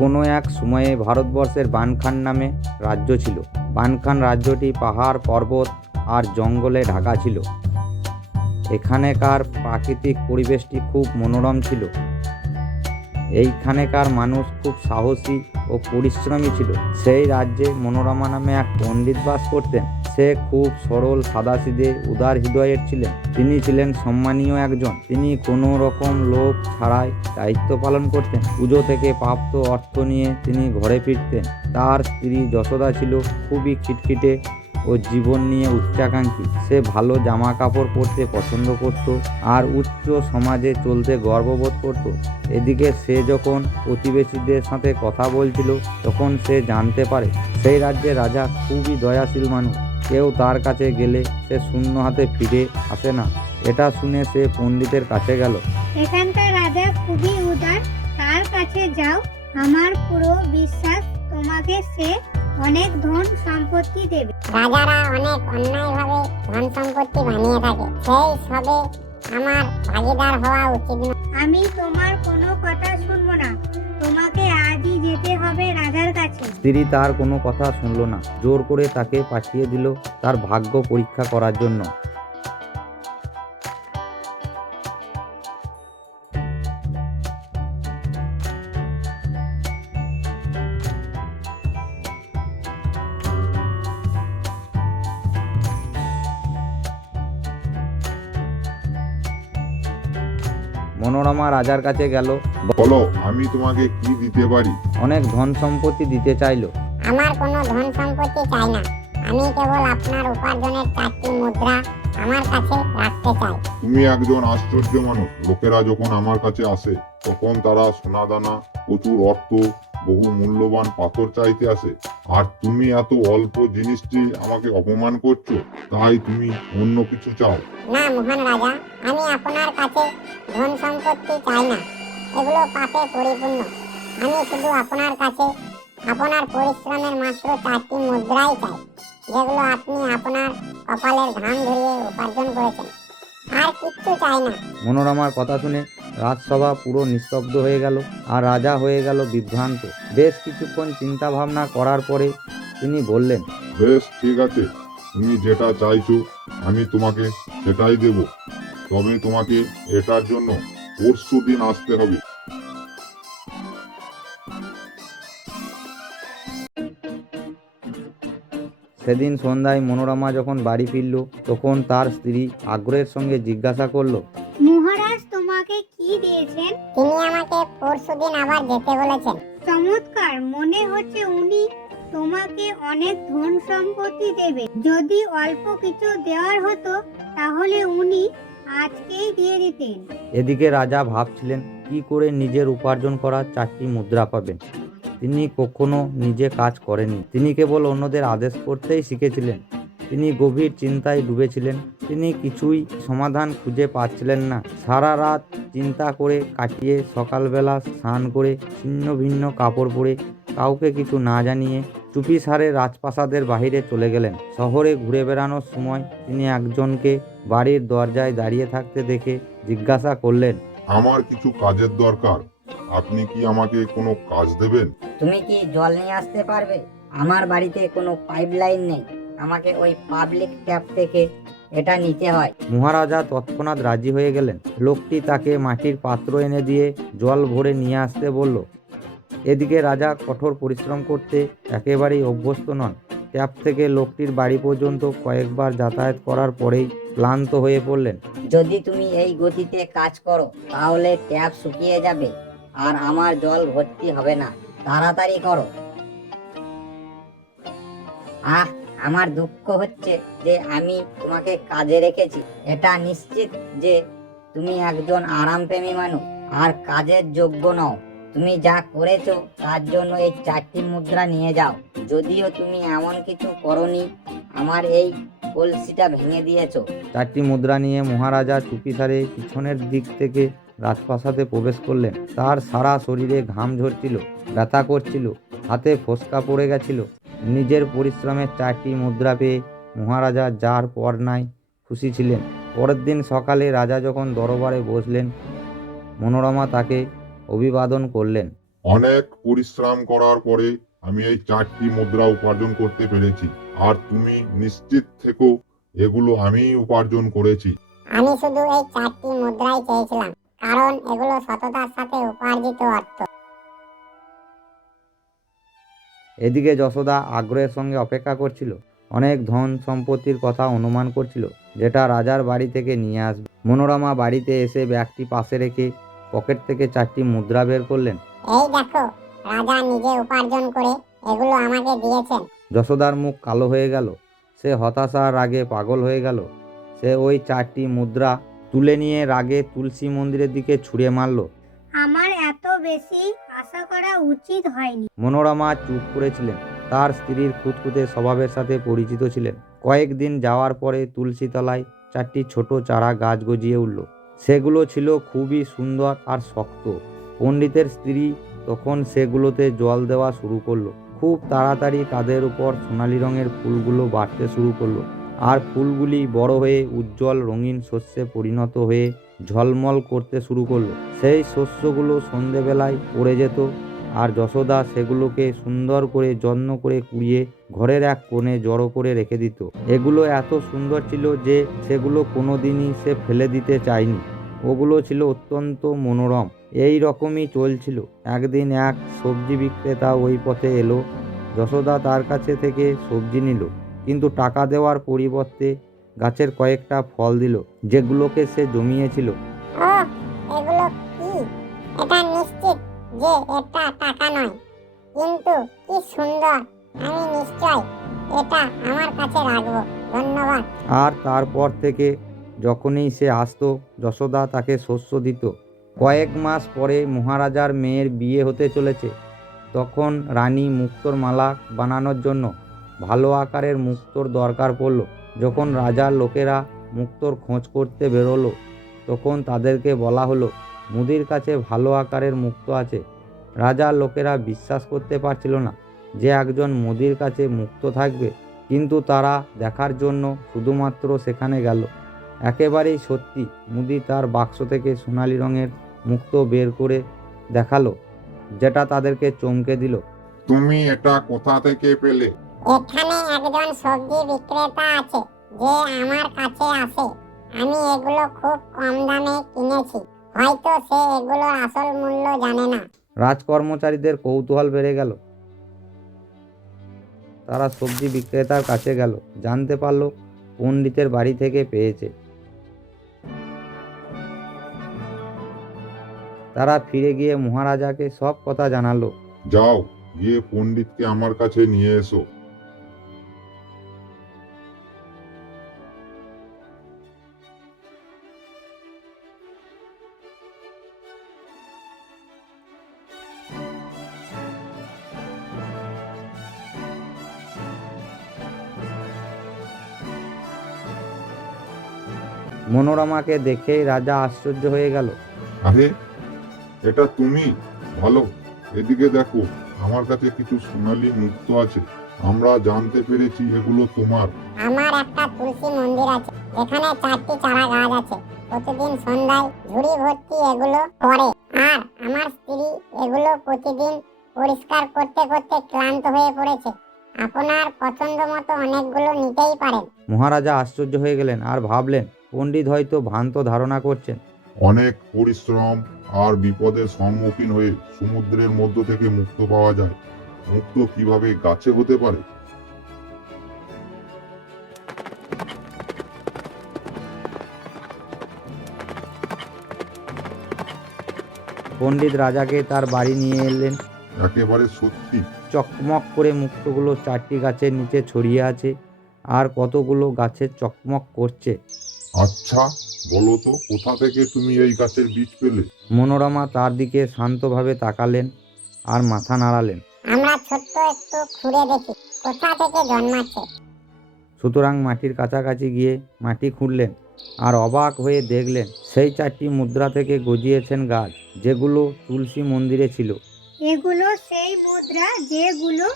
কোনো এক সময়ে ভারতবর্ষের বানখান নামে রাজ্য ছিল। বানখান রাজ্যটি পাহাড় পর্বত আর জঙ্গলে ঢাকা ছিল। এখানেকার প্রাকৃতিক পরিবেশটি খুব মনোরম ছিল। এইখানেকার মানুষ খুব সাহসী ও পরিশ্রমী ছিল। সেই রাজ্যে মনোরমা নামে এক পণ্ডিত বাস করতেন। সে খুব সরল, সাদাসিধে, উদার হৃদয়ের ছিলেন। তিনি ছিলেন সম্মানীয় একজন। তিনি কোনো রকম লোভ ছাড়াই দায়িত্ব পালন করতেন। পুজো থেকে প্রাপ্ত অর্থ নিয়ে তিনি ঘরে ফিরতেন। তার স্ত্রী যশোদা ছিল খুবই খিটখিটে ও জীবন নিয়ে উচ্চাকাঙ্ক্ষী। সে ভালো জামা কাপড় পরতে পছন্দ করত আর উচ্চ সমাজে চলতে গর্ববোধ করত। এদিকে সে যখন প্রতিবেশীদের সাথে কথা বলছিল তখন সে জানতে পারে সেই রাজ্যের রাজা খুবই দয়াশীল মানুষ। কেউ তার কাছে গেলে সে শূন্য হাতে ফিরে আসে না। এটা শুনে সে পণ্ডিতের কাছে গেল। এখানকার রাজা খুবই উদার, তার কাছে যাও। আমার পুরো বিশ্বাস তোমাকে সে অনেক ধন সম্পত্তি দেবে। রাজারা অনেক অন্যায়ভাবে ধন সম্পত্তি বানিয়ে থাকে, সেই সবে আমার ভাগীদার হওয়া উচিত নয়। আমি তোমার কোনো কথা শুনবো না, তোমাকে আজই যেতে হবে রাজার কাছে। স্ত্রী তার কোনো কথা শুনল না। জোর করে তাকে পাঠিয়ে দিল তার ভাগ্য পরীক্ষা করার জন্য। মনোরমা রাজার কাছে গেল। বলো, আমি তোমাকে কি দিতে পারি? অনেক ধন সম্পত্তি দিতে চাইলো। আমার কোনো ধন সম্পত্তি চাই না, আমি কেবল আপনার উপার্জনের 4টি মুদ্রা আমার কাছে রাখতে চাই। তুমি একজন আশ্চর্য মানুষ। লোকেরা যখন আমার কাছে আসে তখন তারা সোনাদানা, প্রচুর অর্থ, বহু মূল্যবান পাথর চাইতে আসে, আর তুমি এত অল্প জিনিসটি আমাকে অপমান করছো। তাই তুমি অন্য কিছু চাও? না মহান রাজা, আমি আপনার কাছে ধন সম্পত্তি চাই না, এগুলো পাপে পরিপূর্ণ। আমি শুধু আপনার কাছে আপনার পরিশ্রমের মাত্র 4টি মুদ্রাই চাই, যেগুলো আপনি আপনার কপালের ঘাম ঝরিয়ে উপার্জন করেছেন। আর কিচ্ছু চাই না। মনোরমার কথা শুনে রাজসভা পুরো নিস্তব্ধ হয়ে গেল আর রাজা হয়ে গেল বিভ্রান্ত। বেশ কিছুক্ষণ চিন্তা ভাবনা করার পরে তিনি বললেন, বেশ, ঠিক আছে, তুমি যেটা চাইছো আমি তোমাকে সেটাই দেব। তবে তোমাকে এটার জন্য পরশুদিন আসতে হবে। সেদিন সন্ধ্যায় মনোরমা যখন বাড়ি ফিরল তখন তার স্ত্রী আগ্রহের সঙ্গে জিজ্ঞাসা করলো, মহারাজ তোমাকে কি দিয়েছেন? তিনি আমাকে পরশুদিন আবার যেতে বলেছেন। চমৎকার, মনে হচ্ছে উনি তোমাকে অনেক ধন সম্পত্তি দেবে। যদি অল্প কিছু দেওয়ার হতো তাহলে উনি আজকেই দিয়ে দিতেন। এদিকে রাজা ভাবছিলেন কি করে নিজের উপার্জন করা 4টি মুদ্রা পাবেন। তিনি কখনো নিজে কাজ করেনি। তিনি কেবল অন্যদের আদেশ করতেই শিখেছিলেন। তিনি গভীর চিন্তায় ডুবেছিলেন। তিনি কিছুই সমাধান খুঁজে পাচ্ছিলেন না। সারা রাত চিন্তা করে কাটিয়ে সকালবেলা স্নান করে ছিন্ন ভিন্ন কাপড় পরে কাউকে কিছু না জানিয়ে চুপিসারে রাজপ্রাসাদের বাইরে চলে গেলেন। শহরে ঘুরে বেড়ানোর সময় তিনি একজনকে বাড়ির দরজায় দাঁড়িয়ে থাকতে দেখে জিজ্ঞাসা করলেন, আমার কিছু কাজের দরকার, আপনি কি আমাকে কোনো কাজ দেবেন? তুমি কি জল নিয়ে আসতে পারবে? আমার বাড়িতে কোনো পাইপ লাইন নেই, আমাকে ওই পাবলিক ট্যাপ থেকে এটা নিতে হয়। মহারাজা তৎক্ষণাৎ রাজি হয়ে গেলেন। লোকটি তাকে মাটির পাত্র এনে দিয়ে জল ভরে নিয়ে আসতে বলল। এদিকে রাজা কঠোর পরিশ্রম করতে একেবারেই অভ্যস্ত নন। ট্যাপ থেকে লোকটির বাড়ি পর্যন্ত কয়েকবার যাতায়াত করার পরেই ক্লান্ত হয়ে পড়লেন। যদি তুমি এই গতিতে কাজ করো তাহলে ট্যাপ শুকিয়ে যাবে আর আমার জল ভর্তি হবে না। তাড়াতাড়ি করো। আমার দুঃখ হচ্ছে যে আমি তোমাকে কাজে রেখেছি। এটা নিশ্চিত যে তুমি একজন আরামপ্রেমী মানুষ আর কাজের যোগ্য নও। তুমি যা করেছো তার জন্য এই 4টি মুদ্রা নিয়ে যাও। যদিও তুমি এমন কিছু করনি, আমার এই কলসিটা ভেঙে দিয়েছো। 4টি মুদ্রা নিয়ে মহারাজা চুপিসারে পিছনের দিক থেকে রাজপ্রাসাদে প্রবেশ করলেন। তার সারা শরীরে ঘাম ঝরছিল, ব্যথা করছিল, হাতে ফোসকা পড়ে গেছিল। নিজের পরিশ্রমের 4টি মুদ্রা পেয়ে মহারাজা যার পর নাই খুশি ছিলেন। পরের দিন সকালে রাজা যখন দরবারে বসলেন, মনোরমা তাকে অভিবাদন করলেন। অনেক পরিশ্রম করার পরে আমি এই 4টি মুদ্রা উপার্জন করতে পেরেছি। আর তুমি নিশ্চিত থেকো এগুলো আমিই উপার্জন করেছি। আমি শুধু এই 4টি মুদ্রাই চেয়েছিলাম, কারণ এগুলো সততার সাথে উপার্জিত অর্থ। এদিকে যশোদা আগ্রহের সঙ্গে অপেক্ষা করছিল। অনেক ধন সম্পত্তির কথা অনুমান করছিল, যেটা রাজার বাড়ি থেকে নিয়ে আসবে। মনোরমা বাড়িতে এসে ব্যাগটি পাশে রেখে পকেট থেকে 4টি মুদ্রা বের করলেন। এই দেখো, রাজা নিজে উপার্জন করে এগুলো আমাকে দিয়েছেন। যশোদার মুখ কালো হয়ে গেল। সে হতাশার রাগে পাগল হয়ে গেল। সে ওই 4টি মুদ্রা তুলে নিয়ে রাগে তুলসী মন্দিরের দিকে ছুঁড়ে মারল। আমার এত বেশি আশা করা উচিত হয়নি। মনোরমা চুপ করেছিলেন। তার স্ত্রীর খুঁতখুঁতে স্বভাবের সাথে পরিচিত ছিলেন। কয়েকদিন যাওয়ার পরে তুলসী তলায় 4টি ছোট চারা গাছ গজিয়ে উঠল। সেগুলো ছিল খুবই সুন্দর আর শক্ত। পণ্ডিতের স্ত্রী তখন সেগুলোতে জল দেওয়া শুরু করলো। খুব তাড়াতাড়ি তাদের উপর সোনালি রঙের ফুলগুলো বাড়তে শুরু করলো, আর ফুলগুলি বড় হয়ে উজ্জ্বল রঙিন শস্যে পরিণত হয়ে ঝলমল করতে শুরু করলো। সেই শস্যগুলো সন্ধেবেলায় পড়ে যেত, আর যশোদা সেগুলোকে সুন্দর করে যত্ন করে কুড়িয়ে ঘরের এক কোণে জড়ো করে রেখে দিত। এগুলো এত সুন্দর ছিল যে সেগুলো কোনোদিনই সে ফেলে দিতে চায়নি। ওগুলো ছিল অত্যন্ত মনোরম। এই রকমই চলছিল। একদিন এক সবজি বিক্রেতা ওই পথে এলো। যশোদা তার কাছে থেকে সবজি নিল, কিন্তু টাকা দেওয়ার পরিবর্তে গাছের কয়েকটা ফল দিল, যেগুলোকে সে জমিয়েছিল। ও, এগুলো কি? এটা নিশ্চিত যে এটা টাকা নয়, কিন্তু কি সুন্দর। আমি নিশ্চয় এটা আমার কাছে রাখবো। ধন্যবাদ। আর তারপর থেকে যখনই সে আসতো, যশোদা তাকে শস্য দিত। কয়েক মাস পরে মহারাজার মেয়ের বিয়ে হতে চলেছে। তখন রানী মুক্তোর মালা বানানোর জন্য ভালো আকারের মুক্তোর দরকার পড়ল। যখন রাজার লোকেরা মুক্তোর খোঁজ করতে বেরোলো, তখন তাদেরকে বলা হলো মুদির কাছে ভালো আকারের মুক্তো আছে। রাজার লোকেরা বিশ্বাস করতে পারছিল না যে একজন মুদির কাছে মুক্তো থাকবে, কিন্তু তারা দেখার জন্য শুধুমাত্র সেখানে গেল। একেবারেই সত্যি, মুদি তার বাক্স থেকে সোনালি রঙের মুক্তো বের করে দেখালো, যেটা তাদেরকে চমকে দিল। তুমি এটা কোথা থেকে পেলে? এখানে একজন সবজি বিক্রেতা আছে যে আমার কাছে আসে। আমি এগুলো খুব কম দামে কিনেছি। হয়তো সে এগুলোর আসল মূল্য জানে না। রাজকর্মচারীদের কৌতূহল বেড়ে গেল। তারা সবজি বিক্রেতার কাছে গেল, জানতে পারল পণ্ডিতের বাড়ি থেকে পেয়েছে। তারা ফিরে গিয়ে মহারাজাকে সব কথা জানালো। যাও, গিয়ে পণ্ডিতকে আমার কাছে নিয়ে এসো। মনোরমাকে দেখেই রাজা আশ্চর্য হয়ে গেল। আরে, এটা তুমি? ভালো, এদিকে দেখো, আমার কাছে কিছু সোনালী মুক্তো আছে। আমরা জানতে পেরেছি এগুলো তোমার। আমার একটা তুলসী মন্দির আছে, যেখানে 4টি চারা গাছ আছে। প্রতিদিন সন্ধ্যায় ঝুড়ি ভর্তি এগুলো পড়ে, আর আমার স্ত্রী এগুলো প্রতিদিন পরিষ্কার করতে করতে ক্লান্ত হয়ে পড়েছে। আপনার পছন্দ মতো অনেকগুলো নিতেই পারেন। মহারাজা আশ্চর্য হয়ে গেলেন আর ভাবলেন পণ্ডিত হয়তো ভ্রান্ত ধারণা করছেন। অনেক পরিশ্রম আর বিপদের সম্মুখীন হয়ে সমুদ্রের মধ্য থেকে মুক্তো পাওয়া যায়। মুক্তো কিভাবে গাছে হতে পারে? পণ্ডিত রাজাকে তার বাড়ি নিয়ে এলেন। একেবারে সত্যি। চকমক করে মুক্তোগুলো 4টি গাছের নিচে ছড়িয়ে আছে, আর কতগুলো গাছের চকমক করছে। আচ্ছা, বলো তো কোথা থেকে তুমি এই গাছের বীজ পেলে? মনোরমা তার দিকে শান্তভাবে তাকালেন আর মাথা নাড়ালেন। আমরা ছোট্ট একটু খুঁড়ে দেখি কোথা থেকে জন্মাচ্ছে। সুতরাং মাটির কাছাকাছি গিয়ে মাটি খুঁড়লেন আর অবাক হয়ে দেখলেন সেই 4টি মুদ্রা থেকে গজিয়েছেন গাছ, যেগুলো তুলসী মন্দিরে ছিল। এগুলো সেই মুদ্রা যেগুলো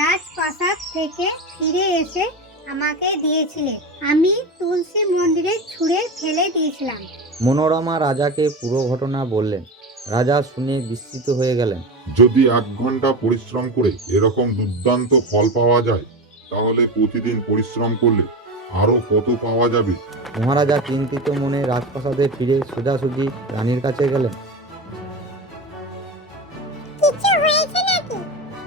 রাজপ্রাসাদ থেকে ফিরে এসে আমাকে দিয়েছিলে। আমি তুলসী মন্দিরে ছুঁড়ে ফেলে দিয়েছিলাম। মনোরমা রাজাকে পুরো ঘটনা বললেন। রাজা শুনে বিস্মিত হয়ে গেলেন। যদি 1 ঘন্টা পরিশ্রম করে এরকম দুর্দান্ত ফল পাওয়া যায়, তাহলে প্রতিদিন পরিশ্রম করলে আরো কত পাওয়া যাবে। মহারাজা চিন্তিত মনে রাজপ্রাসাদে ফিরে সোজাসুজি রানীর কাছে গেলেন। কিছু হয়েছে নাকি?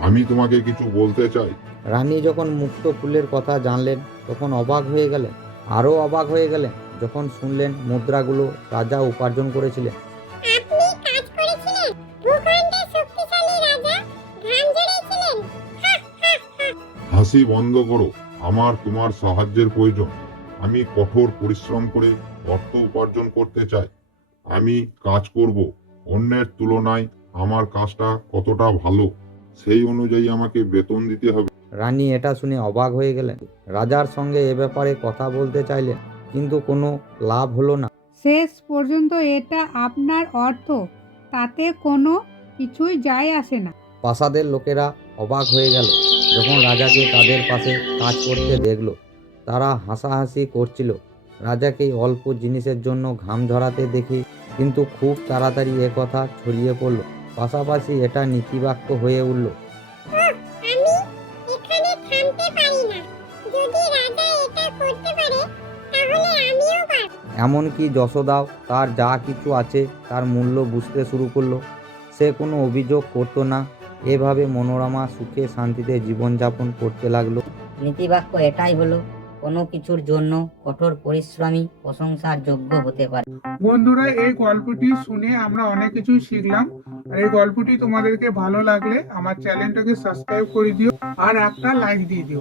আমি তোমাকে কিছু বলতে চাই। রানী যখন মুক্ত ফুলের কথা জানলেন তখন অবাক হয়ে গেলেন। আরও অবাক হয়ে গেলেন যখন শুনলেন মুদ্রাগুলো রাজা উপার্জন করেছিলেন। আপনি কাজ করেছিলেন, ভূখণ্ডের শক্তিশালী রাজা ধান ঝরিয়েছিলেন। হাসি বন্ধ করো। আমার তোমার সাহায্যের প্রয়োজন। আমি কঠোর পরিশ্রম করে অর্থ উপার্জন করতে চাই। আমি কাজ করব। অন্যের তুলনায় আমার কাজটা কতটা ভালো, সেই অনুযায়ী আমাকে বেতন দিতে হবে। রানী এটা শুনে অবাক হয়ে গেলেন। রাজার সঙ্গে এ ব্যাপারে কথা বলতে চাইলেন, কিন্তু কোনো লাভ হলো না। শেষ পর্যন্ত এটা আপনার অর্থ, তাতে কোনো কিছুই যায় আসে না। প্রাসাদের লোকেরা অবাক হয়ে গেল যখন রাজাকে তাদের পাশে কাজ করতে দেখলো। তারা হাসাহাসি করছিল রাজাকে এই অল্প জিনিসের জন্য ঘাম ঝরাতে দেখে। কিন্তু খুব তাড়াতাড়ি এ কথা ছড়িয়ে পড়ল। পাশাপাশি এটা নীতিবাক্য হয়ে উঠল। আমি এখানে থামতে পারি না। যদি রাজা এটা করতে পারে, তাহলে আমিও পারব। এমনকি যশোদাও তার যা কিছু আছে তার মূল্য বুঝতে শুরু করলো। সে কোনো অভিযোগ করতো না। এভাবে মনোরমা সুখে শান্তিতে জীবনযাপন করতে লাগলো। নীতিবাক্য এটাই হলো, কোনো কিছুর জন্য কঠোর পরিশ্রমী প্রশংসার যোগ্য হতে পারে। বন্ধুরা, এই গল্পটি শুনে আমরা অনেক কিছু শিখলাম। আর এই গল্পটি তোমাদেরকে ভালো লাগলে আমার চ্যানেলটাকে সাবস্ক্রাইব করে দিও আর একটা লাইক দিয়ে দিও।